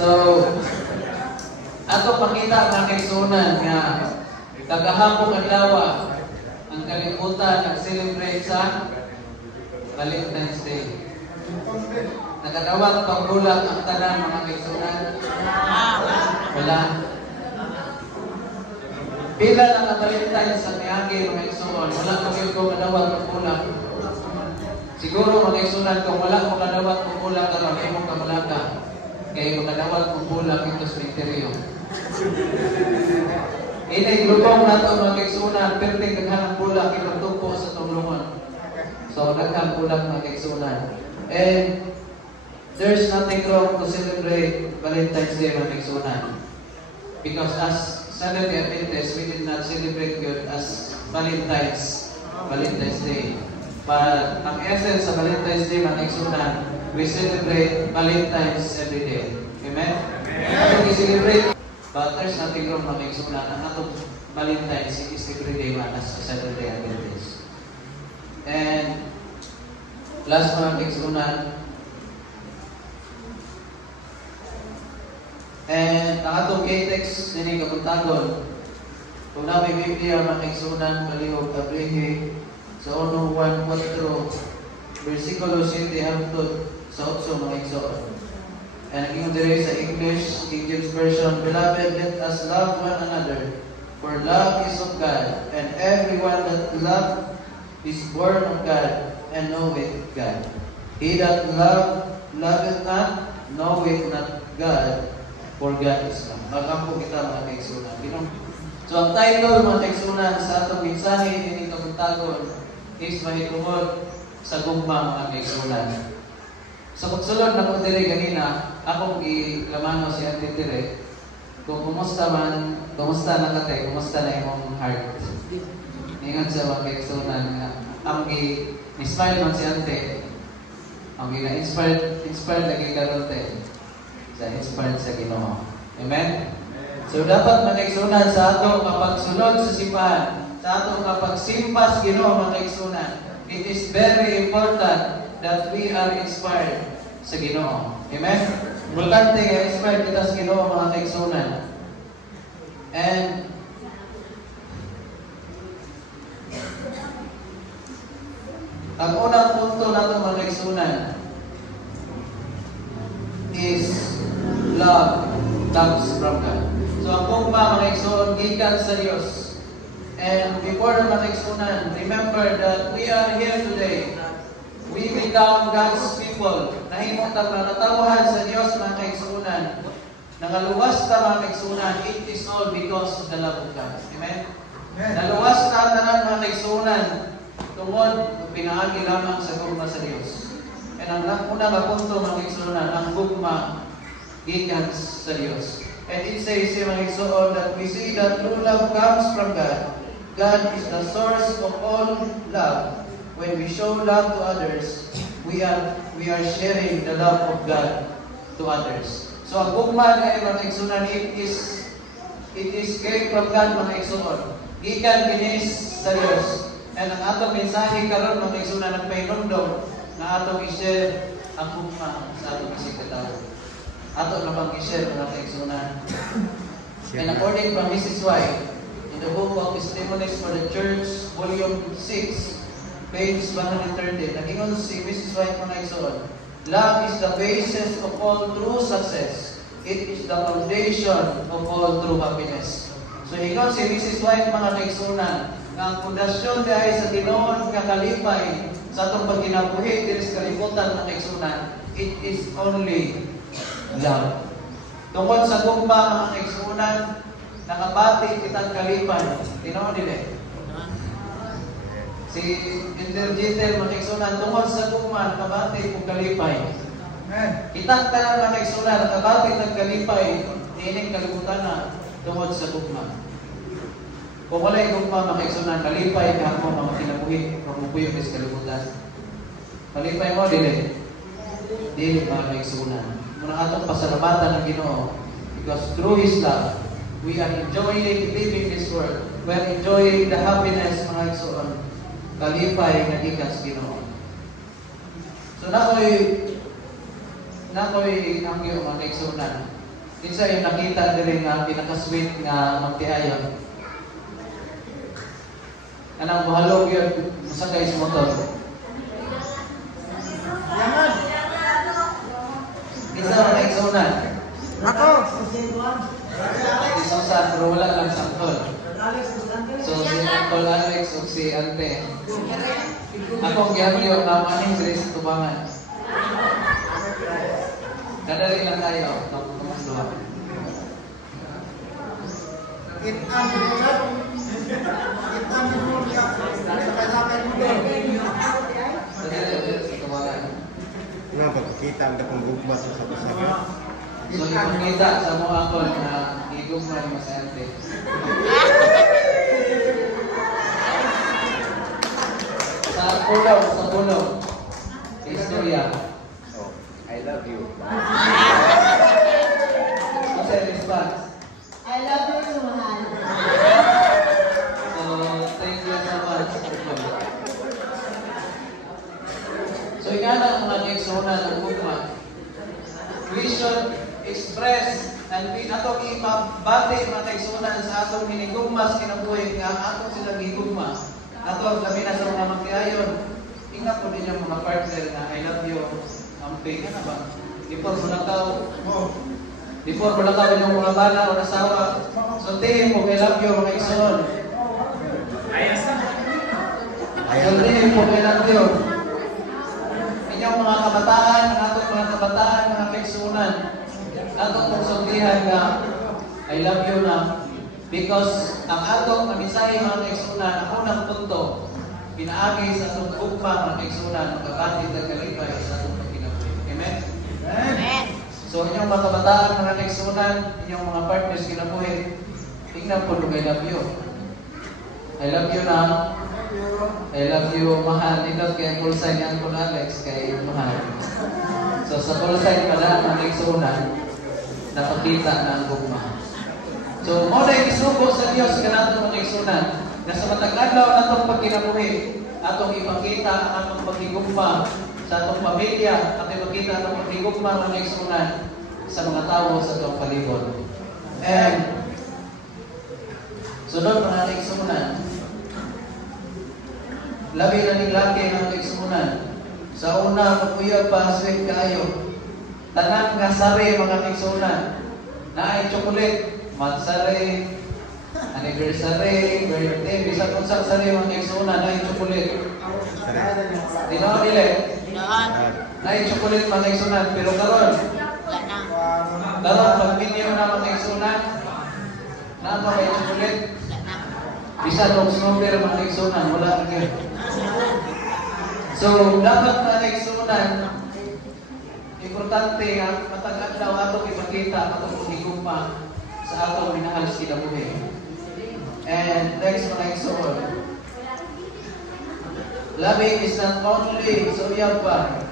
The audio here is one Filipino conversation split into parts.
So, ato pakita mga kaigsunan nga kagahapon adlaw ang kalibutan nag-celebrate sa Valentine's Day. Nakadawat pang bulag ang tanan mga kaigsunan? Wala. Pila na ang Valentine's sa miyagi mga kaigsunan? Wala ko kayo kung kadawat pang bulag. Siguro mga kaigsunan kung wala ko kadawat pang bulag karon ay mong kamalaga. Kaya mo kadawat pang bulag ito sa interior. Inay lubong na ito mga kaigsunan, perting kaghanang bulag ipagtupo sa tulungan. So, naghang bulag mga kaigsunan. And there's nothing wrong to celebrate Valentine's Day mga kaigsunan. Because as Seventh-day Adventists, we did not celebrate God as Valentine's Day. But ang essence sa Valentine's Day mga kaigsunan, we celebrate Valentine's every day. Amen? Amen. We celebrate. But there's nothing wrong mga kaigsunan. Ang atong Valentine's is every day man as Seventh-day Adventist. And last mga kaigsunan. And ang atong K-text din kabuntagon. Kung na may Biblia mga kaigsunan, palihog abrihe sa 1:1-4 versikulo 7 hangtod sa 8 mga kaigsunan. And ang dire sa English, King James Version, Beloved, let us love one another, for love is of God, and everyone that loveth is born of God, and knoweth God. He that loveth not, knoweth not God, for God is love. Magampo kita mga kaigsunan. So ang title mga kaigsunan sa atong mensahe din itong tagon is mahitungod sa gugma mga kaigsunan. Sa pagsulod na ko dire ganina, akong ilamano si Ate Tere, kung kumusta na katay, kumusta na imong heart. Ingat sa mga kaigsunan nga, ang i-smile man si Ante, ang na-inspired lagi karote, sa inspired sa Ginoo. Amen? So dapat mga kaigsunan sa ato kapagsulod sa simbahan, sa ato kapagsimba sa Ginoo mga kaigsunan, it is very important that we are inspired sa Ginoo. Amen? Importante nga inspired kita sa Ginoo mga kaigsunan. And ang unang punto nato mga kaigsunan is love comes from God. So ang pugma mga kaigsunan gikan sa Dios. And before mga kaigsunan, remember that we are here today. We become God's people. Nahimong natawhan sa Diyos mga kaigsunan. Nangaluwas ta mga kaigsunan. It is all because of the love of God. Amen? Naluwas ta tanan mga kaigsunan tungod pinaagi lamang sa gugma sa Diyos. And ang unang punto mga kaigsunan, ang gugma gikan sa Diyos. And it says mga kaigsunan that we see that true love comes from God. God is the source of all love. When we show love to others, we are sharing the love of God to others. So ang gugma na mga kaigsunan, it is came from God mga kaigsunan. Gikan kinis sa Dios. And ang atong mensahe karon mga kaigsunan nagpahinumdom na atong i-share ang gugma sa atong isig katawo. Ato na pang i-share mga kaigsunan. And according from Mrs. White, in the book of Testimonies for the Church, volume 6, page 130, nagingon si Mrs. White mga kaigsunan, love is the basis of all true success. It is the foundation of all true happiness. So ingon si Mrs. White mga kaigsunan, nga ang pundasyon dahil sa tinuod kakalipay sa atong pagkinabuhi diri sa kalibutan mga kaigsunan, it is only love. Tungkol sa gugma mga kaigsunan, nakabati kitang kalipay. Tinuod dili. Si Interjeter mga kaigsunan, tungkol sa gugma, nakabati kong kalipay. Kitang tanan mga kaigsunan, nakabati ng kalipay, ining kalibutan na tungkol sa gugma. Kung wala yung gugma mga kaigsunan, kalipay ka mo mga kinabuhi, mamupuyo ka sa kalibutan. Kalipay mo, dili. Dili mga kaigsunan. Muna atong pasalamatan ng Ginoo, because through His love, we are enjoying living this world. We are enjoying the happiness mga kaigsunan. Kalipay nga gikan sa Ginoo. So nakoy nangyo mga kaigsunan. Kinsa yung nakita diri nga pinaka-sweet nga magtiayon? Anang buhalog yun sa guys motor? Yaman! Kinsa ang naigsunan? Ako! Si Susan, pero wala lang sangkol. So, si Uncle Alex o si Ante. Akong gyapyo nga maning diri sa tubangan. Kadali lang tayo. Kamusta? Napagkita ang dakong gugma sa sabi. So, ipakita sa mga akon na igugma ni Mas Ante. Sa puno. Istorya. Oh, I love you. What's your response? I love you so much. So, thank you so much. So, ikala ang mga nagsuna ng gugma. We should express and we atong ibabati mga kaigsunan sa atong hinigugma sa kinabuhi nga atong sila gigugma. Atong labi na sa mga magtiayon. Ingat po din yung mga partner na I love you. Amping ka na ba? Before mo nataw. Before mo nataw yung mga bana o nasawa. So tingin mo kay love you mga igsunan. So tingin mo kay love you. Inyong mga kabataan, ang atong mga kabataan, mga kaigsunan. Atong kong sundihan nga I love you na. Because ang atong mamisahe mga kaigsunan, ang unang punto, pinaagi sa atong gugma mga kaigsunan, magkabatid at kalipay sa atong pagkinabuhi. Amen? Amen. So inyong mga kabataan, mga kaigsunan, inyong mga partners kinabuhi, tingnan po nung I love you. I love you na. I love you, mahal. Nindot kay full sign ni Uncle Alex, kay mahal. So sa full sign pala, mga kaigsunan, napakita na ang gugma. So, mo na isugo sa Dios kanatong mga igsunan na sa matag adlaw natong pagkinabuhi atong ipakita ang atong paghigugma sa atong pamilya at ipakita ang atong paghigugma mga igsunan sa mga tao sa atong palibot. And sunod mga igsunan, labi na ning laki ng igsunan. Sa una magkuyog pa sweet kaayo. Tanan nga sari mga igsunan na ay chocolate, matsari, anniversary, birthday, bisag kung sa sari mga igsunan na ay chocolate. Di ba nila? Na ay chocolate mga igsunan, pero karon pag-minyo na mga igsunan, na pa may chocolate. Bisag kung snowbeer mga igsunan, wala rin yun. So, dapat mga igsunan, importante ang matag daw atong ipakita atong higugma sa atong minahal sa kinabuhi. And next mga igsoon, loving is not only so uyab pa.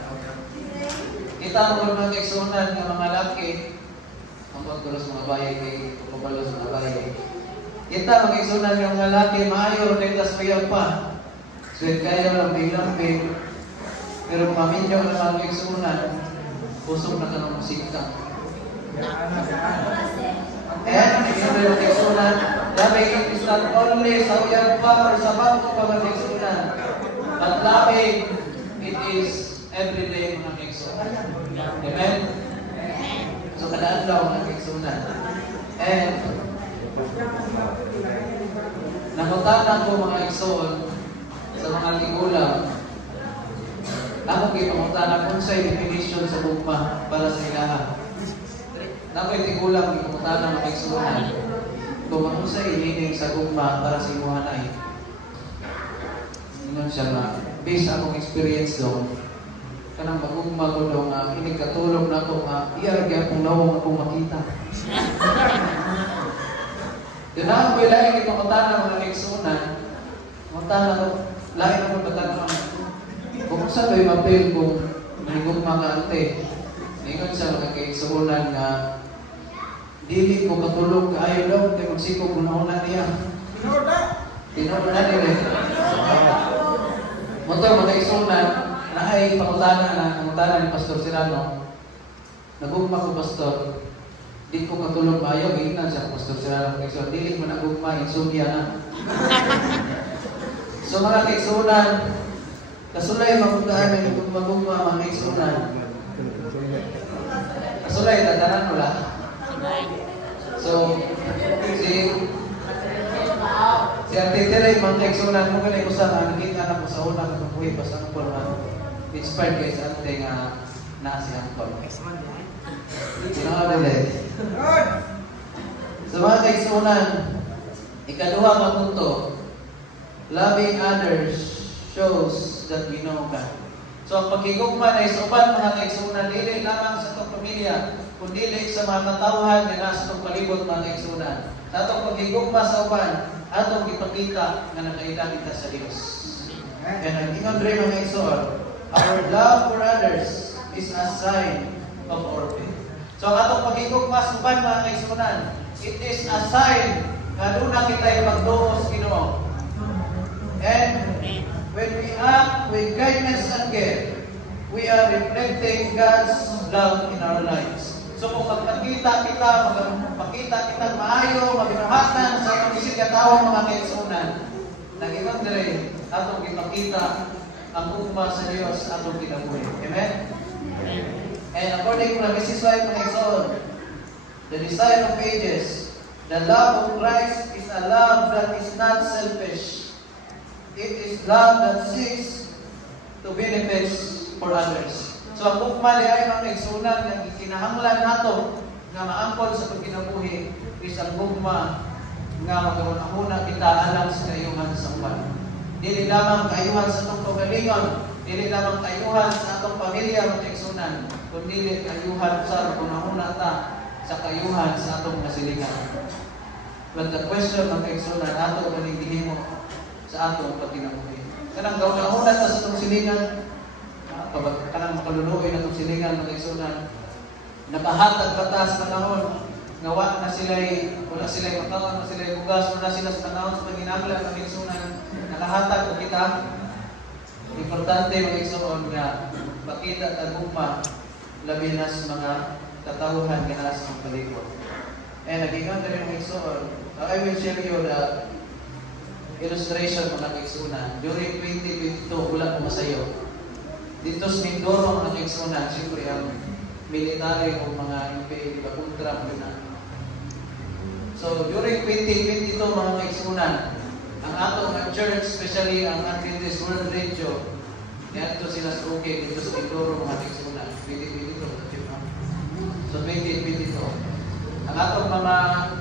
Kita mo mga igsunan ng mga laki, ang pagtulos mga bayan kay pagpapalos mga bayan. Kita mga igsunan ng mga laki, maayo rin tas uyab pa. Sweet kayo lambing-lambing, pero paminyo ng mga igsunan, pusok na ka ng musika. And, hindi yung igsunan, labing is not only sa uyab pa or sa bangko pa mga igsunan, but labing, it is everyday mga igsunan. Amen? So, kadaan lang mga igsunan. And, nakutanan ko mga igsunan sa mga tigulang, ako kipamunta kung sa'y definition sa gugma para sa ilaha. Nako'y tigulang kipamunta na makiksunan kung ano sa'y meaning sa gugma para sa imuhanay. Yun siya nga, based akong experience doon, kanang magugma ko doon nga, inikatulog na ako nga, iyarga akong nawang akong makita. Doon ako'y laing kipamunta na mga niksunan, pumunta na ako, laing akong pagkakaroon. Kung saan kayo mapil kung manigong mga ante, ingon sa mga kaigsuunan nga dili ko katulog kaayo daw, kaya magsikog una-una niya. Tinuro na nila. Motor mga kaigsuunan, na ay pangutana ni Pastor Serrano, nagugma ko Pastor, Di ko katulog maayo, gignan siya, Pastor Sira ng kaigsunan, dili mo nagugma, insomnia na. So mga kaigsunan, kasulay magundaan ng magugma mga kaigsunan. Kasulay, tatanan mo lang. So, si Ate Tere, mga kaigsunan mo ganay ko sa nakita na ko sa unang kabuhi, basta ko na inspired kayo sa ating nasi angkol. Sinakabulit. Sa mga kaigsunan, ikaduha nga punto, loving others shows that we know God. So ang pagkigugma na sa uban mga kaigsunan, dili lamang sa itong pamilya, kundi sa mga katawhan na nasa itong palibot mga kaigsunan. Sa itong pagkigugma sa uban, atong ipakita na nakaila kita sa Diyos. And ang ingon rin mga kaigsunan, our love for others is a sign of our faith. So ang atong pagkigugma sa uban mga kaigsunan, it is a sign na doon na kita ipagdoos Ginoo. And when we act with kindness and care, we are reflecting God's love in our lives. So kung magpakita kita, maayo, mabinuhatan sa itong isip katawang mga kaigsunan, nag-ibang dire, atong ipakita ang ugma sa Diyos atong kinabuhi. Amen? And according to Mrs. White mga kaigsunan, the desire of ages, the love of Christ is a love that is not selfish. It is love that seeks to benefit for others. So ang ugma ay mga kaigsunan nga kinahanglan nato nga maangkon sa pagkinabuhi is ang ugma nga magkauna kita alang sa kayuhan sa uban. Dili lamang kayuhan sa atong kaugalingon, dili lamang kayuhan sa atong pamilya mga kaigsunan, kundi kayuhan sa kunahuna ta sa kayuhan sa atong kasilingan. But the question mga kaigsunan ato kaning gihimo sa atong pagkinabuhi. Kanang gawna-una ta sa atong silingan, kanang makaluluoy na itong silingan mga kaigsunan, nakahatag batas panahon, nga wala sila'y matawag, na sila'y bugas, wala sila sa panahon sa paghinaglan mga kaigsunan, nakahatag o kita. Importante mga kaigsunan nga pakita at agumpa labi na sa mga katawhan nga nasa mga palibot. And nagingan ka rin mga kaigsunan, I will share you the illustration mga kaigsunan. During 2022, wala ko masayo. Dito sa Mindoro mga kaigsunan, siyempre ang military o mga NPA, di ba, kontra mo na. So, during 2022 mga kaigsunan, ang atong church, especially ang Adventist World Radio, dito sila sa Uke, dito sa Mindoro mga kaigsunan, 2022. So, 2022. Ang atong mga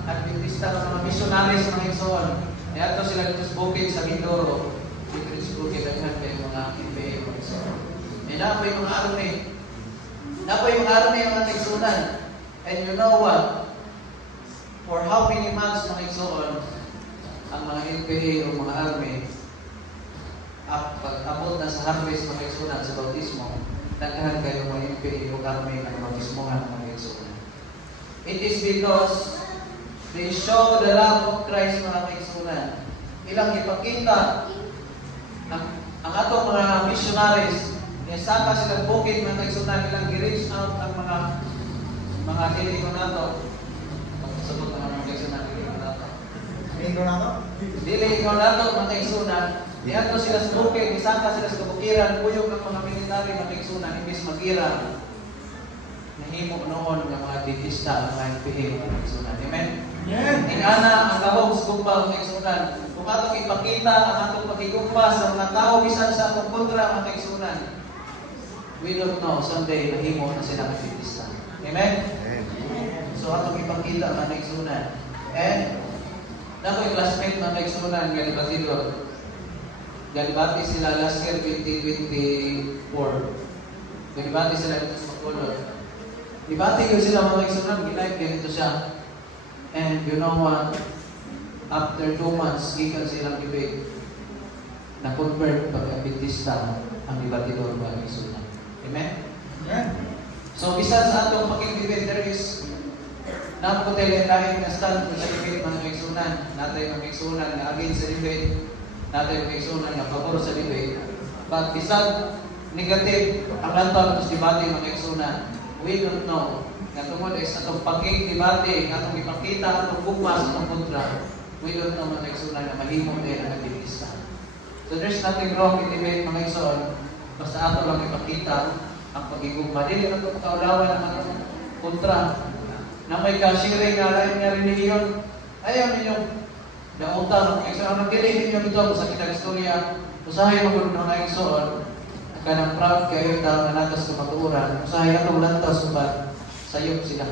Adventista, mga missionaries mga kaigsunan, dito sila dito sa Bukid sa Mindoro, dito sa Bukid, daghan kayo mga NPA mga kaigsunan. E na po yung mga army. Na po yung army yung mga kaigsunan. And you know what? For how many months mga kaigsunan, ang mga NPA o mga army, pag-abot na sa harvest mga kaigsunan sa bautismo, nagkahan kayo mga NPA o army ng bautismohan mga kaigsunan. It is because they show the love of Christ mga kaigsunan. Ilang ipakita ang atong mga missionaries. Saka silang bukid mga kaigsunan, ilang i-reach out ang mga dili ko nato. Pagkasabot ng mga kaigsunan, dili ko nato. Dili ko nato mga kaigsunan. Diyan to sila sa bukid, isaka sila sa kabukiran, buyog ang mga military mga kaigsunan, imbis mag-ira. Nahimo noon ng mga Adventista ang mga NPA mga kaigsunan. Amen? Ingana ang lahog sa gumpa mga kaigsunan. Kung atong ipakita ang atong pagigumpa sa mga tao bisan sa atong kontra mga kaigsunan, we don't know, someday nahimo na sila Adventista. Amen? So atong ipakita mga kaigsunan. And na ko yung classmate mga kaigsunan nga debatidor. Galibati sila last year 2024. Galibati sila dito sa Bacolod. Dibati ko sila mga kaigsunan, gilive ganito siya. And you know what? After 2 months, gikan silang debate, na-convert pag-Adventista ang debatidor mga kaigsunan. Amen? Yeah. So, bisan sa atong pag-debate, there is naputel and lain na stand sa debate mga kaigsunan. Natay mga kaigsunan na against sa debate. Natay mga kaigsunan na pabor sa debate. But bisan negative ang lantaw sa debate mga kaigsunan, we don't know nga tungod ay sa itong pagkikdibate, nga itong ipakita, itong gugma sa itong kontra, we don't know mga kaigsunan na mahimo din ang aktivista. So there's nothing wrong in debate mga igsoon, basta ato lang ipakita ang pagigugma. Dili na itong kaulawan ng mga kontra, na may kashiring nga lain nga relihiyon, ayaw ninyong nautang. Kaya sa anong gili ninyo dito sa kinagistorya, usahay mo ng mga igsoon, kanang proud kayo tao na natas sa matuuran, usahay na itong lantas subat, sayop sila.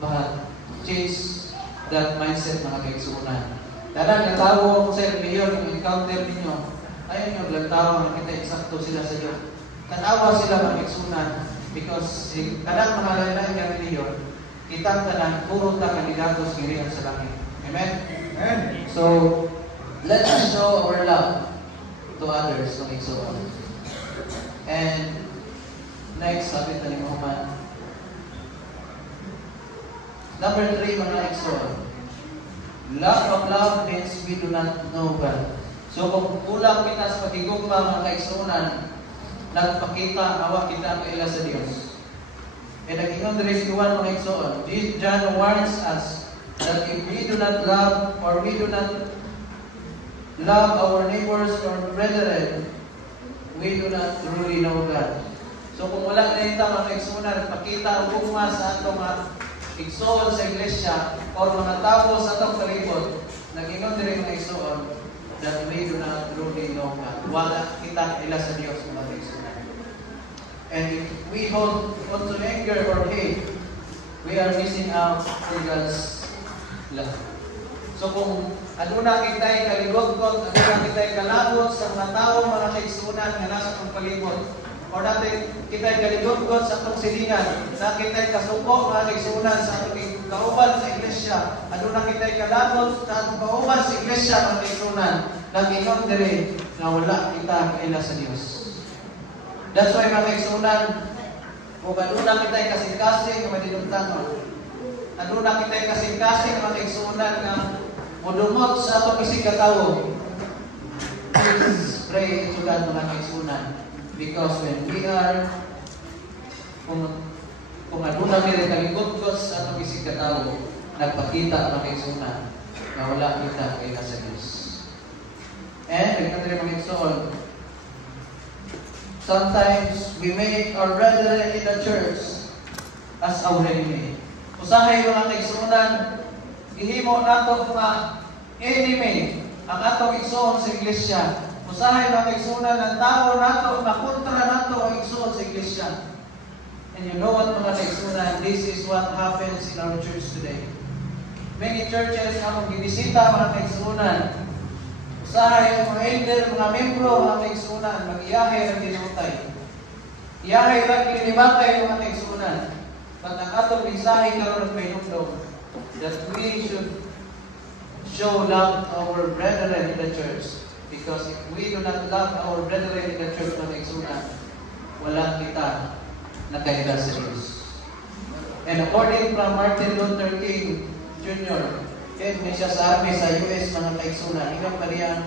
But change that mindset mga kaigsuunan. Dalang nga tao ako sa relihiyon, yung encounter ninyo, ayaw nyo lantaw, nakita eksakto sila sa iyo. Tanawa sila mga kaigsuunan, because kanang mga lain-lain nga relihiyon, kitang tanan, puro ta kandidatos ngirihan sa langit. Amen? Amen. So, let us show our love to others, mga igsoon. And next, sabi na ni Muhammad. Number 3, mga igsoon. Lack of love means we do not know God. So, kung kulang kita sa pagigugma, mga kaigsuunan, nagpakita, awa kita ang kaila sa Diyos. And nag-ingon rin si Juan, mga igsoon. John warns us that if we do not love or we do not love our neighbors or brethren, we do not truly know God. So kung wala na ito mga kaigsuunan, nagpakita ang gugma sa atong igsoon sa iglesia or mga tao sa atong palibot, nag-ingon rin mga igsoon that we do not truly know God. Wala kita ila sa Diyos mga kaigsuunan. And if we hold on to anger or hate, we are missing out for God's love. So kung ano na kita'y kaligot-got, ano na kita'y kalagot sa mga tao, mga kaigsuunan nga nasa itong palibot, o natin kita'y kaligot-got sa itong silingan, na kita'y kasuko, mga kaigsuunan sa itong kauban sa iglesia, ano na kita'y kalagot sa itong kauban sa iglesia, mga kaigsuunan, nag-ingon dire na wala kita kaila sa Diyos. That's why mga kaigsuunan, kung ano na kita'y kasing-kasing na madinuntangon, ano na kita'y kasing-kasing na mga kaigsuunan nga mudumot sa atong isig katawo, please pray to God mga kaigsuunan. Because when we are, kung ano na kita kaligot-got sa atong isig katawo, nagpakita mga kaigsuunan na wala kita kaila sa Diyos. And, bigyan natin mga kaigsuon, sometimes we make our brethren in the church as our enemy. Usahay mga kaigsuunan, gihimo nato mga enemy ang atong igsoon sa iglesia. Usahay mga kaigsuunan ang tao nato na kontra nato ang igsoon sa iglesia. And you know what mga kaigsuunan, this is what happens in our church today. Many churches among ginisita mga kaigsuunan, usahay mga elder, mga membro, mga kaigsuunan, mag-iyahay ang dinutay. Iyahay lang kinibatay mga kaigsuunan. But ang atong mensahe karon ng pinugdong that we should show love to our brethren in the church. Because if we do not love our brethren in the church, mga kaigsuunan, wala kita nakaila sa Diyos. And according from Martin Luther King Jr., head niya siya sa army sa US, mga kaigsuunan, ingat pa riyan,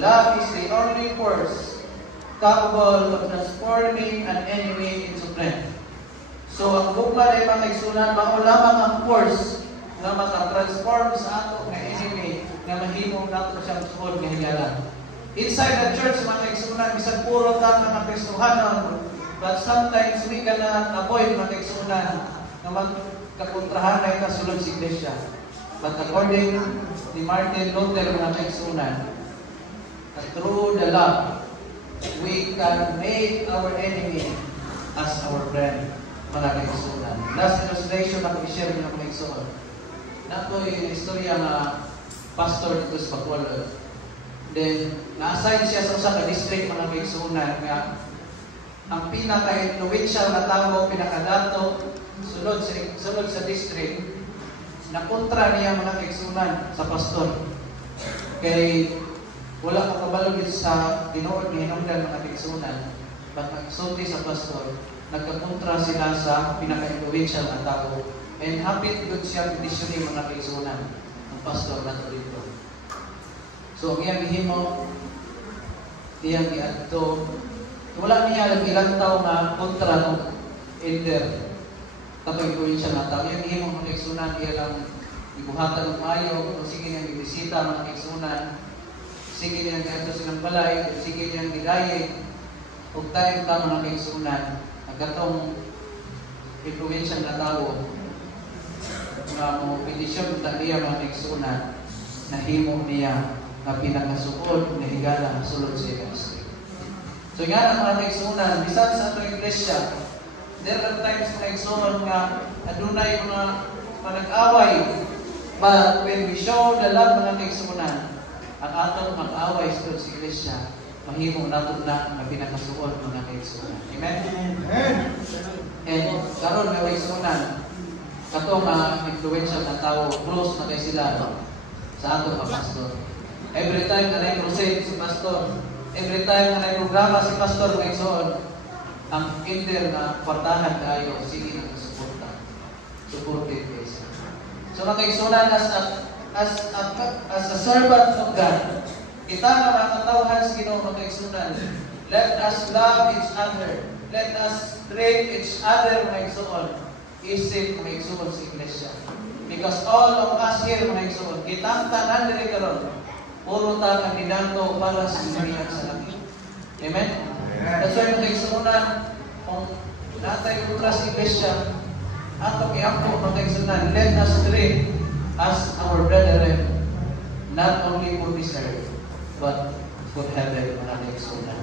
love is the only force capable of transforming an enemy into friend. So, ang gugma na mga kaigsuunan, mao lamang ang force na makatransform sa ato na enemy na mahimo nato siyang suhod nga hinyalan. Inside the church, mga kaigsuunan, bisan puro ta mga Kristohanon, but sometimes we cannot avoid mga kaigsuunan na magkakontrahan na ikasulod sa iglesia. But according to Martin Luther, mga kaigsuunan, through the love, we can make our enemy as our friend, mga kaigsuunan. Last illustration na i-share niyo mga kaigsuunan. Nato yung istorya nga pastor dito sa Bacolod. Then, na-assign siya sa usa ka district mga kaigsuunan nga ang pinaka-influential na tao, pinakadato, sunod sa district, na kontra niya mga kaigsuunan sa pastor. Kay wala ko kabalo dito sa tinuod ni hinungdan mga kaigsuunan, but nagsulti sa pastor, nagkakontra sila sa pinaka-influential na tao. And hapit good siya petitioning mga kaigsuunan ang pastor nato dito. So, ang iyang himo, iyang iadto, wala niya ilang tao na kontra ng elder. katong ikuin siya nga tao. Yung himong mga kaigsunan, iya lang ibuhatan ng mayo, kung sige niyang ibisita mga kaigsunan, sige niyang ganito silang balay, sige niyang gidayig, huwag tayong tao mga kaigsunan, ang katong influensya na tao, nga mo petisyon ta niya mga kaigsunan, na himo niya na pinakasuod na higala sulod sa Kristo. So nga ang mga kaigsunan, bisan sa atong iglesia, there are times mga kaigsunan nga adunay mga nag-away, but when we show the love mga kaigsunan, ang atong mag-away sulod sa iglesia, mahimo nato na pinakasuod mga kaigsunan. Amen? Amen. And karon mga kaigsunan, katong influential na tao, close na kay sila sa atong mga pastor. Every time na crusade si pastor, every time na programa si pastor ng igsoon, ang kinder na kwartahan tayo, sige na suporta. Supportive kayo siya. So mga kaigsunan, as a servant of God, kita na mga katawhan sa Ginoo mga kaigsunan, let us love each other. Let us treat each other mga igsoon. Isip mga igsoon sa iglesia. Because all of us here mga igsoon, kitang tanan diri karon, puro ta kandidato para sa simbahan sa langit. Amen? That's why mga igsuonan, kung natay kontra sa iglesia, ato kiampo mga igsuonan, let us treat as our brethren, not only for this earth, but for heaven mga igsuonan.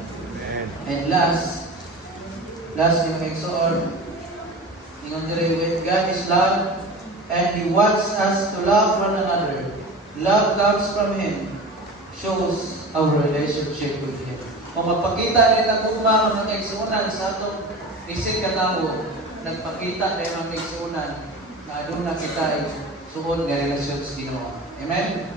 And last mga igsuon, ingon diri, when God is love, and He wants us to love one another. Love comes from Him, shows our relationship with Him. Kung magpakita rin ang gugma ng kaigsuunan sa atong isip katawo, nagpakita rin ang kaigsuunan na aduna kita suod nga relasyon sa Ginoo. Amen?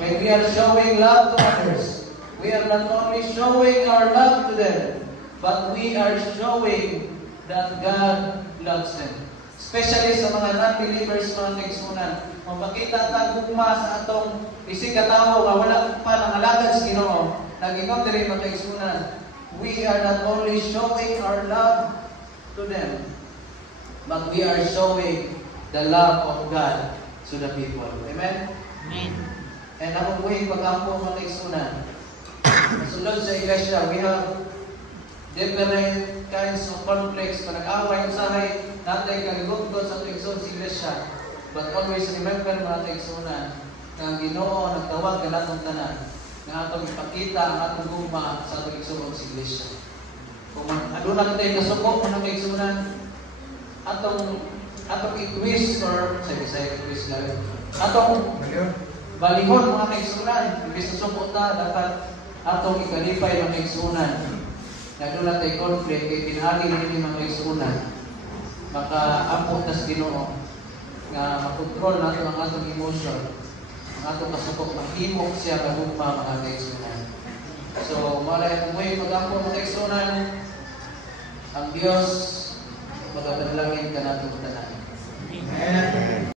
When we are showing love to others, we are not only showing our love to them, but we are showing that God loves them. Especially sa mga non-believers, mga kaigsuunan. Kung makita ta gugma sa atong isig katawo nga wala pa nangalagad sa Ginoo, nag-ingon diri mga kaigsuunan, we are not only showing our love to them, but we are showing the love of God to the people. Amen? Amen. And ako po yung pag-ampo mga kaigsuunan. Sulod sa iglesia, we have different kinds of conflicts. Kung nag-away usahay, natay kaligutot sa kaigsuon sa iglesia. But always remember mga kaigsuonan, na ang Ginoo nagtawag ka natong tanan, na atong ipakita ang atong gugma sa atong kaigsuon sa iglesia. Kung aduna kita kasuko mga kaigsuonan, atong i-twist or say twist lang. Atong balihon mga kaigsuonan, imbis na suko ta, dapat atong ikalipay mga kaigsuonan. Nagdula tayo conflict, kay pinahali rin mga kaigsuonan, maka-ampo tas Ginoo nga makontrol nato ang atong emotion, ang atong kasukok, mahimok siya kagugma mga kaigsuonan. So, malay kung may mag-ampo mga kaigsuonan, ang Diyos magapanalangin ka natong tanan. Amen.